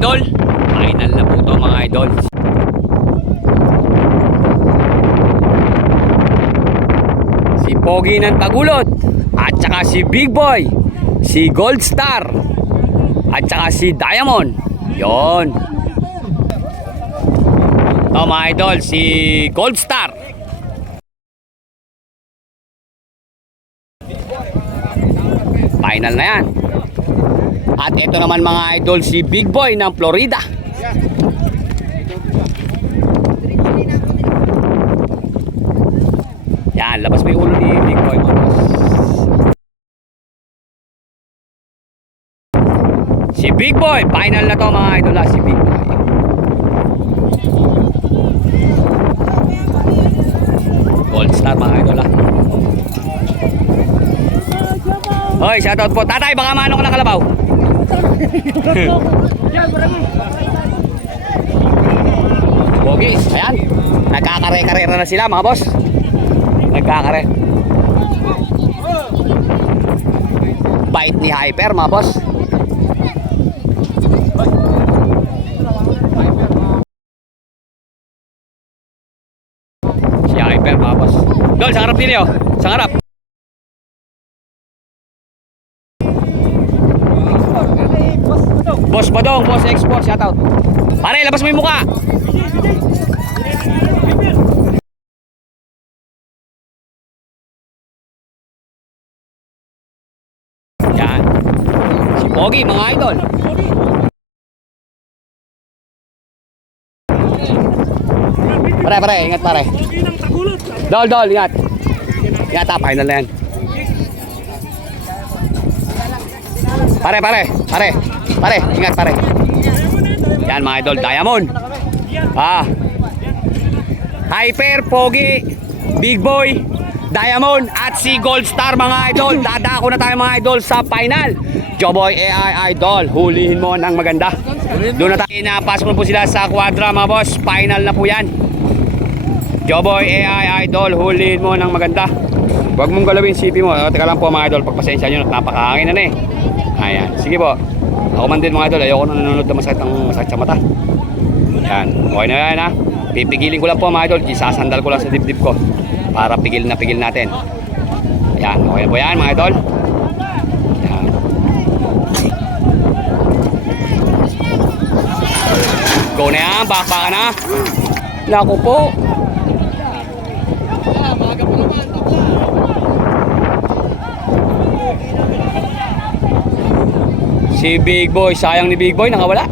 idol. Final na po to mga idol. Si Pogi ng Tagulot. At saka si Big Boy. Si Gold Star. At saka si Diamond. Yon. To mga idol, si Gold Star. Final na yan. At ito naman mga idol, si Big Boy ng Florida. Yan, labas yung ulo ni Big Boy. Si Big Boy, final na to mga idol ah, si Big Boy. Gold star mga idol ah. Hoy, shoutout po. Tatay, baka mano ka ng kalabaw. Bogi, ayan. Nagkakare-karera na sila mga boss. Nagkakare. Bite ni Hyper mga boss. Si Hyper mga boss. Dol, sa harap din yun. Sa harap. Boss Badong, Boss Export, shoutout. Pare, labas mo yung mukha. Yan. Si Pogi, mga idol. Pare, pare, ingat pare. Dol, dol, ingat. Ingat ha, final na yan. Pare, pare, pare, pare, ingat pare. Yan mga idol, Diamond. Ah. Hyper, Pogi, Big Boy, Diamond at si Gold Star mga idol. Dadako na tayo mga idol sa final. Joboy AI Idol, hulihin mo ng maganda. Doon na tayo. Napasok na po sila sa quadra mga boss. Final na po yan. Joboy AI Idol, hulihin mo ng maganda. Huwag mong galawin CP mo. O, teka lang po mga idol, pagpasensya nyo, napakahangin na na eh. Ayan, sige po. Ako man din mga idol, ayoko na nanonood na masakit ang masakit sa mata. Yan, okay na yan ha. Pipigilin ko lang po mga idol, isasandal ko lang sa dibdib ko para pigil na pigil natin. Yan, okay na po yan mga idol. Yan. Go na yan, bakbaka na. Naku po. Si Big Boy, sayang ni Big Boy, nakawala.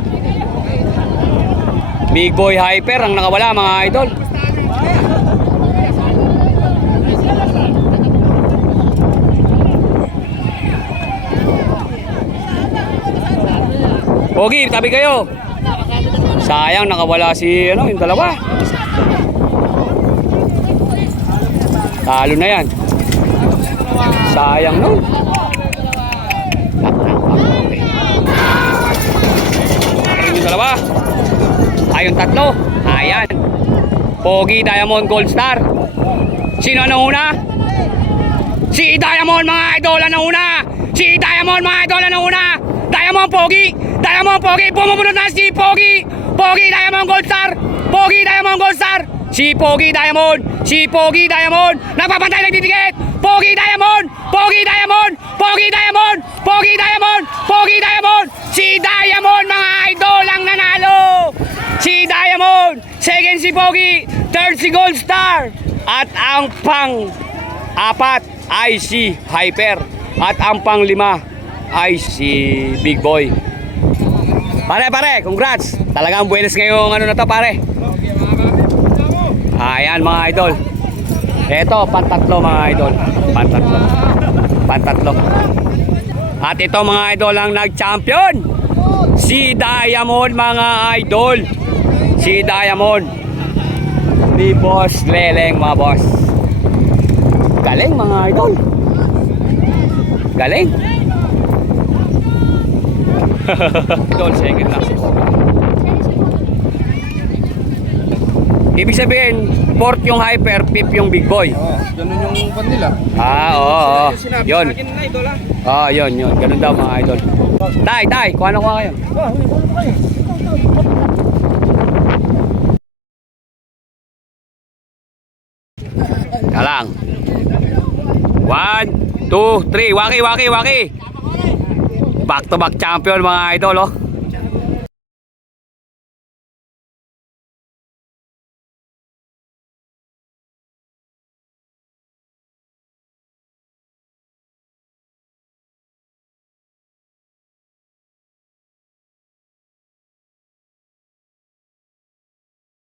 Big Boy Hyper ang nakawala mga idol. Pogi, tabi kayo. Sayang nakawala si ano, yung dalawa. Talo na yan. Sayang no. Yung dalawa. Ayun tatlo. Ayan. Pogi Diamond Gold Star. Sino ang una? Si Diamond mga idol ang una. Si Diamond mga idol ang una. Diamond Pogi. Diamond Pogi. Pumupunod na si Pogi. Pogi Diamond Gold Star. Pogi Diamond Gold Star. Si Pogi Diamond. Si Pogi Diamond. Nagpapantay nagdidikit. Pogi Diamond. Pogi Diamond. Pogi Diamond. Pogi Diamond. Pogi Diamond. Si Diamond mga idol ang nanalo. Si Diamond. Second si Pogi. Third si Gold Star. At ang pang apat ay si Hyper. At ang pang lima ay si Big Boy. Pare, pare, congrats. Talagang buenas ngayong ano na to, pare. Ayan mga idol. Ito, pantatlo mga idol. Pantatlo. Pantatlo. At ito mga idol ang nag-champion. Si Diamond mga idol. Si Diamond. Ni Boss Leleng mga boss. Galing mga idol. Galing. idol, second lang Ibig sabihin, fourth yung hyper, fifth yung big boy. Oo, oh, ganun yung pan nila. Ah, oo. Oh, oh. Yun. Oo, oh, ah. ah, yun, yun. Ganun daw mga idol. Tay, tay, kuha na kuha kayo. Kalang. One, two, three. Waki, waki, waki. Back to back champion mga idol, oh.